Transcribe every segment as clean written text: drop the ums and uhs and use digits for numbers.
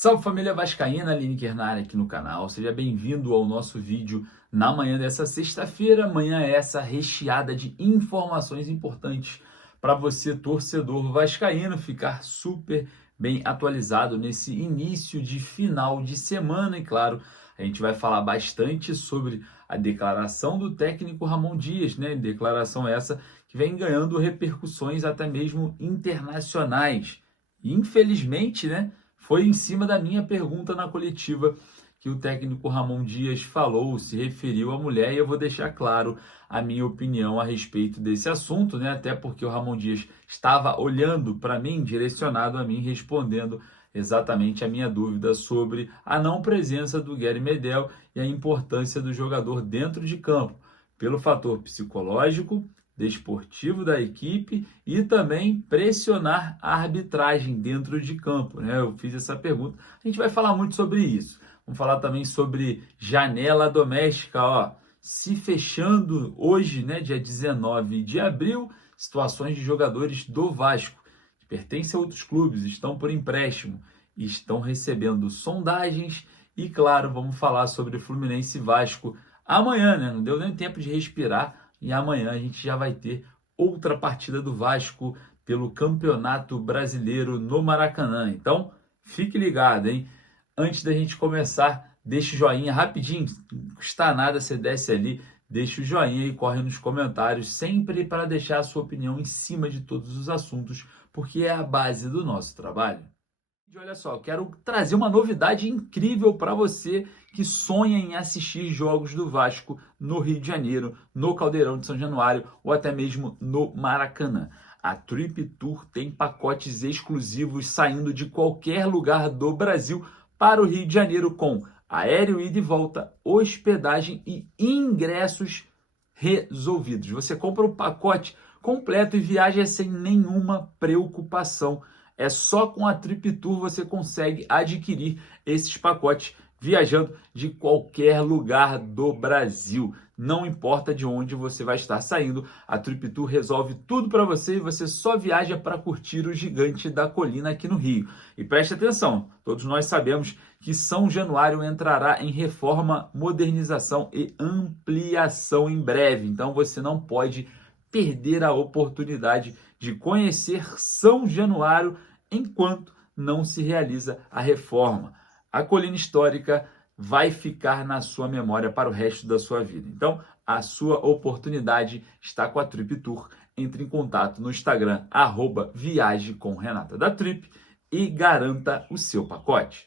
Salve família vascaína, Lineker na área aqui no canal. Seja bem-vindo ao nosso vídeo na manhã dessa sexta-feira. Manhã essa recheada de informações importantes para você, torcedor vascaíno, ficar super bem atualizado nesse início de final de semana. E claro, a gente vai falar bastante sobre a declaração do técnico Ramon Dias, né? Declaração essa que vem ganhando repercussões até mesmo internacionais. Infelizmente, né? Foi em cima da minha pergunta na coletiva que o técnico Ramon Dias falou, se referiu à mulher, e eu vou deixar claro a minha opinião a respeito desse assunto, né? Até porque o Ramon Dias estava olhando para mim, direcionado a mim, respondendo exatamente a minha dúvida sobre a não presença do Gary Medel e a importância do jogador dentro de campo, pelo fator psicológico, desportivo da equipe e também pressionar a arbitragem dentro de campo, né? Eu fiz essa pergunta. A gente vai falar muito sobre isso. Vamos falar também sobre janela doméstica, ó. Se fechando hoje, né, dia 19 de abril, situações de jogadores do Vasco, que pertencem a outros clubes, estão por empréstimo, estão recebendo sondagens e, claro, vamos falar sobre Fluminense e Vasco amanhã, né? Não deu nem tempo de respirar. E amanhã a gente já vai ter outra partida do Vasco pelo Campeonato Brasileiro no Maracanã. Então, fique ligado, hein? Antes da gente começar, deixa o joinha rapidinho, não custa nada, você desce ali, deixa o joinha e corre nos comentários, sempre para deixar a sua opinião em cima de todos os assuntos, porque é a base do nosso trabalho. E olha só, eu quero trazer uma novidade incrível para você que sonha em assistir jogos do Vasco no Rio de Janeiro, no Caldeirão de São Januário ou até mesmo no Maracanã. A Trip Tour tem pacotes exclusivos saindo de qualquer lugar do Brasil para o Rio de Janeiro com aéreo ida e volta, hospedagem e ingressos resolvidos. Você compra o pacote completo e viaja sem nenhuma preocupação. É só com a Trip Tour você consegue adquirir esses pacotes viajando de qualquer lugar do Brasil. Não importa de onde você vai estar saindo, a Trip Tour resolve tudo para você e você só viaja para curtir o gigante da colina aqui no Rio. E preste atenção, todos nós sabemos que São Januário entrará em reforma, modernização e ampliação em breve. Então você não pode perder a oportunidade de conhecer São Januário enquanto não se realiza a reforma. A colina histórica vai ficar na sua memória para o resto da sua vida. Então, a sua oportunidade está com a Trip Tour. Entre em contato no Instagram, @viagecomrenata da Trip e garanta o seu pacote.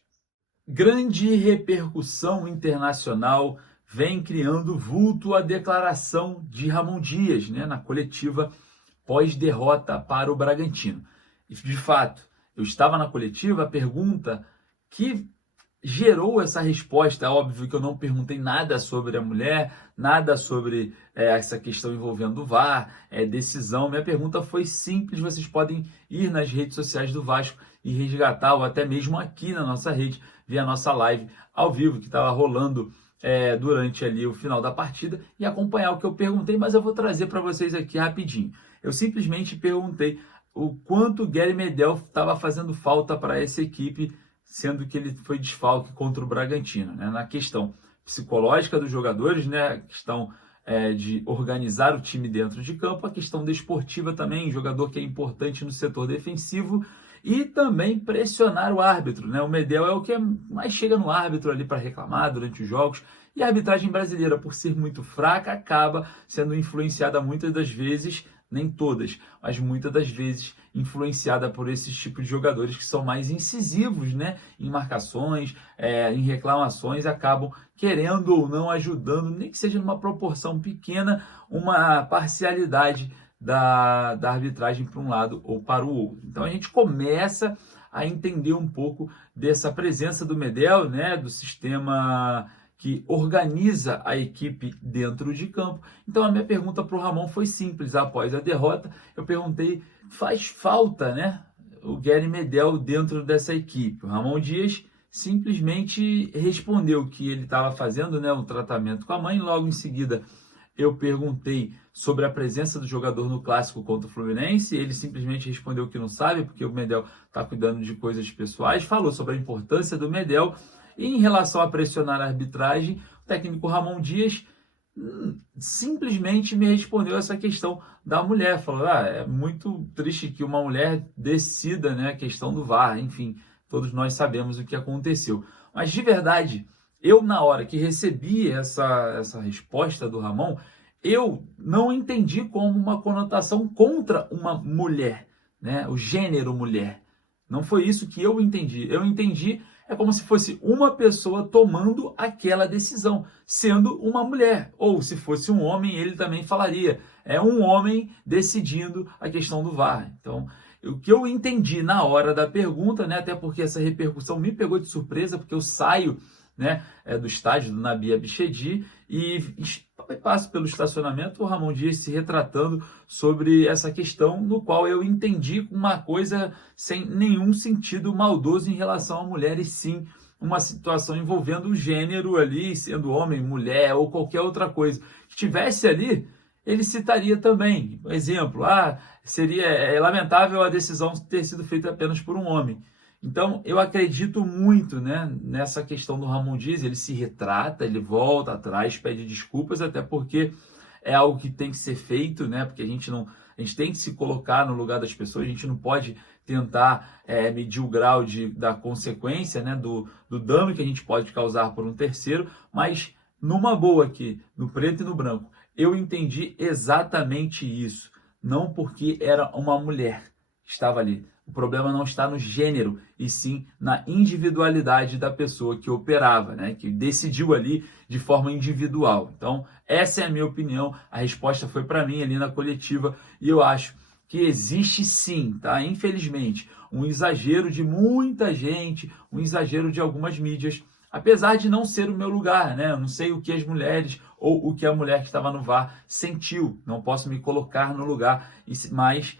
Grande repercussão internacional vem criando vulto a declaração de Ramon Dias, né, na coletiva pós-derrota para o Bragantino. E, de fato, eu estava na coletiva, a pergunta que gerou essa resposta, é óbvio que eu não perguntei nada sobre a mulher, nada sobre essa questão envolvendo o VAR, decisão. Minha pergunta foi simples, vocês podem ir nas redes sociais do Vasco e resgatar, ou até mesmo aqui na nossa rede, ver a nossa live ao vivo, que estava rolando durante ali o final da partida, e acompanhar o que eu perguntei, mas eu vou trazer para vocês aqui rapidinho. Eu simplesmente perguntei o quanto o Gary Medel estava fazendo falta para essa equipe, sendo que ele foi desfalque contra o Bragantino, né? Na questão psicológica dos jogadores, né? A questão de organizar o time dentro de campo, a questão desportiva também, jogador que é importante no setor defensivo, e também pressionar o árbitro, né? O Medel é o que mais chega no árbitro ali para reclamar durante os jogos, e a arbitragem brasileira, por ser muito fraca, acaba sendo influenciada muitas das vezes, nem todas, mas muitas das vezes influenciada por esses tipos de jogadores que são mais incisivos, né, em marcações, em reclamações, acabam querendo ou não ajudando, nem que seja numa proporção pequena, uma parcialidade da arbitragem para um lado ou para o outro. Então a gente começa a entender um pouco dessa presença do Medel, né, do sistema que organiza a equipe dentro de campo. Então a minha pergunta para o Ramon foi simples. Após a derrota, eu perguntei, faz falta, né, o Gary Medel dentro dessa equipe? O Ramon Dias simplesmente respondeu que ele estava fazendo, né, um tratamento com a mãe. Logo em seguida eu perguntei sobre a presença do jogador no clássico contra o Fluminense, ele simplesmente respondeu que não sabe, porque o Medel está cuidando de coisas pessoais, falou sobre a importância do Medel, e em relação a pressionar a arbitragem, o técnico Ramon Dias simplesmente me respondeu essa questão da mulher, falou, é muito triste que uma mulher decida, né, a questão do VAR, enfim, todos nós sabemos o que aconteceu. Mas de verdade, eu na hora que recebi essa resposta do Ramon, eu não entendi como uma conotação contra uma mulher, né, o gênero mulher. Não foi isso que eu entendi. Eu entendi como se fosse uma pessoa tomando aquela decisão, sendo uma mulher. Ou se fosse um homem, ele também falaria. É um homem decidindo a questão do VAR. Então, o que eu entendi na hora da pergunta, né, até porque essa repercussão me pegou de surpresa, porque eu saio, né, do estádio do Nabi Abichedi e passo pelo estacionamento, o Ramon Dias se retratando sobre essa questão, no qual eu entendi uma coisa sem nenhum sentido maldoso em relação à mulher, e sim uma situação envolvendo o gênero ali, sendo homem, mulher ou qualquer outra coisa. Se estivesse ali, ele citaria também, por exemplo, seria lamentável a decisão ter sido feita apenas por um homem. Então, eu acredito muito, né, nessa questão do Ramon Dias, ele se retrata, ele volta atrás, pede desculpas, até porque é algo que tem que ser feito, né, porque a gente tem que se colocar no lugar das pessoas, a gente não pode tentar medir o grau da consequência, né, do dano que a gente pode causar por um terceiro, mas numa boa aqui, no preto e no branco, eu entendi exatamente isso, não porque era uma mulher que estava ali. O problema não está no gênero, e sim na individualidade da pessoa que operava, né? Que decidiu ali de forma individual. Então, essa é a minha opinião. A resposta foi para mim ali na coletiva, e eu acho que existe sim, tá? Infelizmente, um exagero de muita gente, um exagero de algumas mídias, apesar de não ser o meu lugar, né? Eu não sei o que as mulheres ou o que a mulher que estava no VAR sentiu. Não posso me colocar no lugar, mas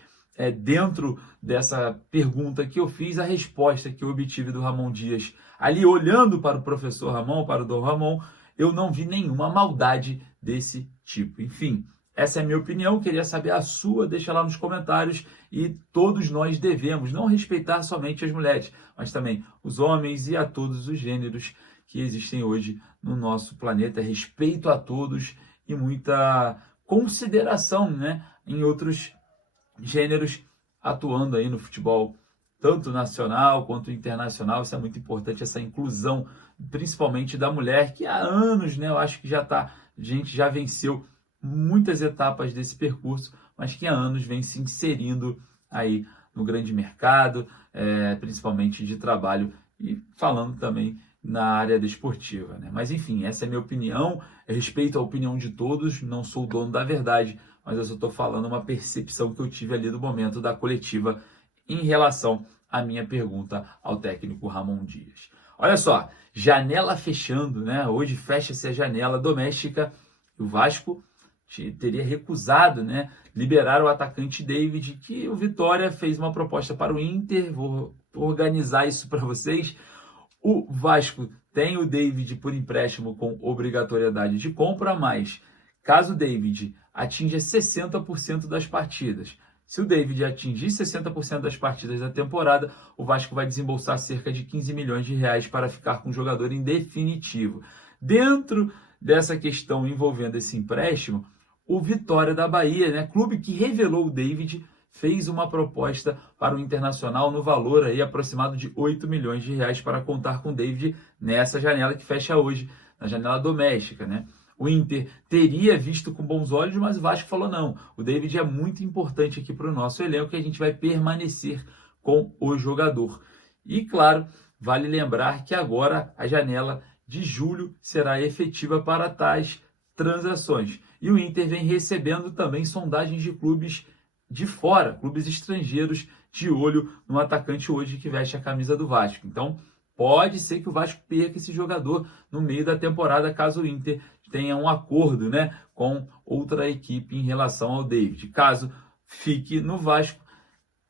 dentro dessa pergunta que eu fiz, a resposta que eu obtive do Ramon Dias, ali olhando para o professor Ramon, para o Dom Ramon, eu não vi nenhuma maldade desse tipo. Enfim, essa é a minha opinião, queria saber a sua, deixa lá nos comentários, e todos nós devemos não respeitar somente as mulheres, mas também os homens e a todos os gêneros que existem hoje no nosso planeta. Respeito a todos e muita consideração, né, em outros gêneros atuando aí no futebol, tanto nacional quanto internacional. Isso é muito importante, essa inclusão, principalmente da mulher, que há anos, né, eu acho que a gente já venceu muitas etapas desse percurso, mas que há anos vem se inserindo aí no grande mercado, principalmente de trabalho, e falando também na área desportiva, né? Mas enfim, essa é a minha opinião, eu respeito a opinião de todos, não sou o dono da verdade, mas eu só estou falando uma percepção que eu tive ali do momento da coletiva em relação à minha pergunta ao técnico Ramon Dias. Olha só, janela fechando, né? Hoje fecha-se a janela doméstica. O Vasco teria recusado, né, liberar o atacante David, que o Vitória fez uma proposta para o Inter. Vou organizar isso para vocês. O Vasco tem o David por empréstimo com obrigatoriedade de compra, mas caso o David atinja 60% das partidas, se o David atingir 60% das partidas da temporada, o Vasco vai desembolsar cerca de 15 milhões de reais para ficar com o jogador em definitivo. Dentro dessa questão envolvendo esse empréstimo, o Vitória da Bahia, né, clube que revelou o David, fez uma proposta para o Internacional no valor aí aproximado de 8 milhões de reais para contar com o David nessa janela que fecha hoje, na janela doméstica, né? O Inter teria visto com bons olhos, mas o Vasco falou não, o David é muito importante aqui para o nosso elenco e a gente vai permanecer com o jogador. E claro, vale lembrar que agora a janela de julho será efetiva para tais transações. E o Inter vem recebendo também sondagens de clubes de fora, clubes estrangeiros de olho no atacante hoje que veste a camisa do Vasco. Então, pode ser que o Vasco perca esse jogador no meio da temporada, caso o Inter tenha um acordo, né, com outra equipe em relação ao David. Caso fique no Vasco,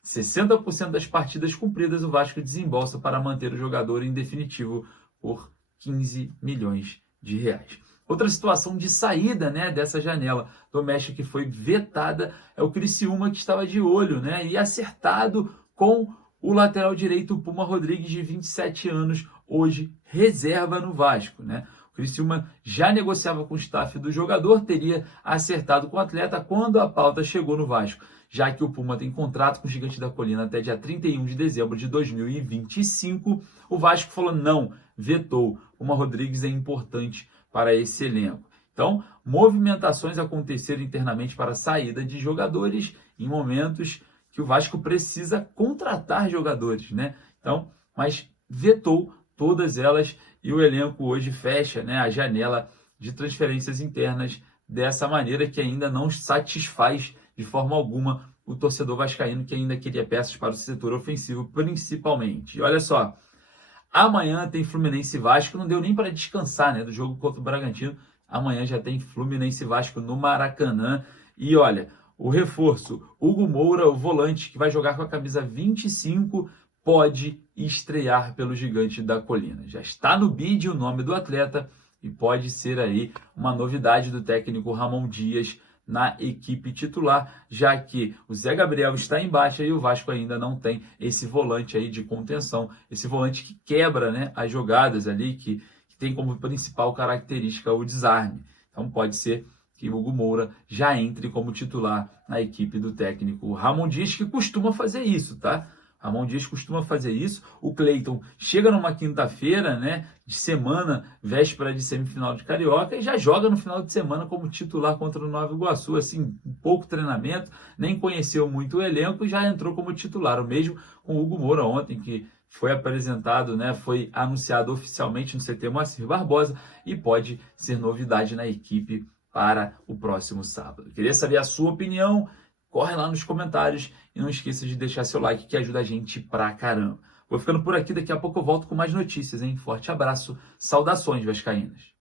60% das partidas cumpridas, o Vasco desembolsa para manter o jogador em definitivo por 15 milhões de reais. Outra situação de saída, né, dessa janela doméstica que foi vetada é o Criciúma, que estava de olho, né, e acertado com o lateral direito Puma Rodrigues, de 27 anos, hoje reserva no Vasco, né? O Criciúma já negociava com o staff do jogador, teria acertado com o atleta quando a pauta chegou no Vasco, já que o Puma tem contrato com o Gigante da Colina até dia 31 de dezembro de 2025. O Vasco falou não, vetou. Puma Rodrigues é importante para esse elenco. Então, movimentações aconteceram internamente para a saída de jogadores em momentos que o Vasco precisa contratar jogadores, né? Então, mas vetou todas elas e o elenco hoje fecha, né, a janela de transferências internas dessa maneira, que ainda não satisfaz de forma alguma o torcedor vascaíno, que ainda queria peças para o setor ofensivo, principalmente. E olha só, amanhã tem Fluminense e Vasco, não deu nem para descansar, né, do jogo contra o Bragantino. Amanhã já tem Fluminense e Vasco no Maracanã. E olha, o reforço, Hugo Moura, o volante que vai jogar com a camisa 25, pode estrear pelo Gigante da Colina. Já está no bid o nome do atleta e pode ser aí uma novidade do técnico Ramon Dias na equipe titular, já que o Zé Gabriel está em baixa e o Vasco ainda não tem esse volante aí de contenção, esse volante que quebra, né, as jogadas ali, que tem como principal característica o desarme. Então pode ser que o Hugo Moura já entre como titular na equipe do técnico Ramon Dias, que costuma fazer isso, tá? Ramon Dias costuma fazer isso. O Cleiton chega numa quinta-feira, né, de semana, véspera de semifinal de Carioca, e já joga no final de semana como titular contra o Nova Iguaçu. Assim, um pouco treinamento, nem conheceu muito o elenco e já entrou como titular. O mesmo com o Hugo Moura ontem, que foi apresentado, né, foi anunciado oficialmente no CT Moacir Barbosa e pode ser novidade na equipe para o próximo sábado. Queria saber a sua opinião. Corre lá nos comentários e não esqueça de deixar seu like, que ajuda a gente pra caramba. Vou ficando por aqui, daqui a pouco eu volto com mais notícias, hein? Forte abraço, saudações vascaínas.